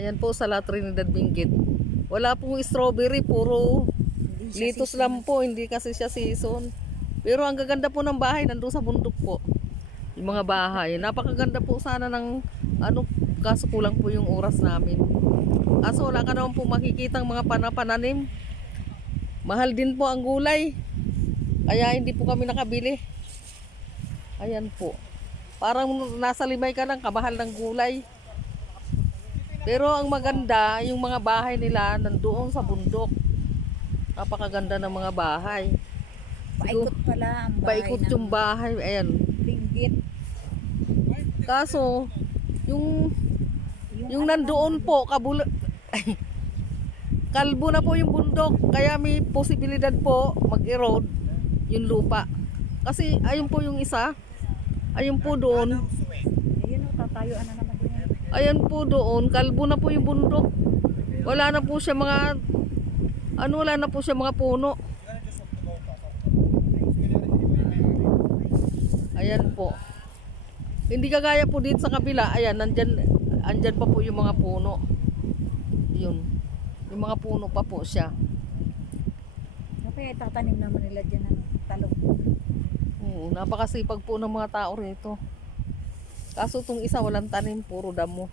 Ayan po sa La Trinidad Benguet. Wala pong strawberry, puro litos lang po, hindi kasi siya season. Pero ang gaganda po ng bahay, nandun sa bundok po. Yung mga bahay. Napakaganda po sana ng ano, kaso kulang po yung oras namin. Kaso wala ka naman po makikitang mga pananim. Mahal din po ang gulay. Kaya hindi po kami nakabili. Ayan po. Parang nasa Limay ka lang, kabahal ng gulay. Pero ang maganda, yung mga bahay nila nandoon sa bundok. Napakaganda ng mga bahay. Paikot pala ang bahay Paikot yung bahay. Ayan. Benguet. Kaso, yung nandoon po, kalbo na po yung bundok. Kaya may posibilidad po mag-erode yung lupa. Kasi ayun po yung isa. Ayun po doon. Ayun o, tatayuan na naman din yan. Ayan po doon. Kalbo na po yung bundok. Wala na po siya mga wala na po siya mga puno. Ayan po. Hindi kagaya po dito sa kabila. Ayan, andyan pa po yung mga puno. Yun. Yung mga puno pa po siya. Kaya tatanim naman nila dyan ng talong. Napakasipag po ng mga tao rito. Kaso itong isa walang tanim, puro damo.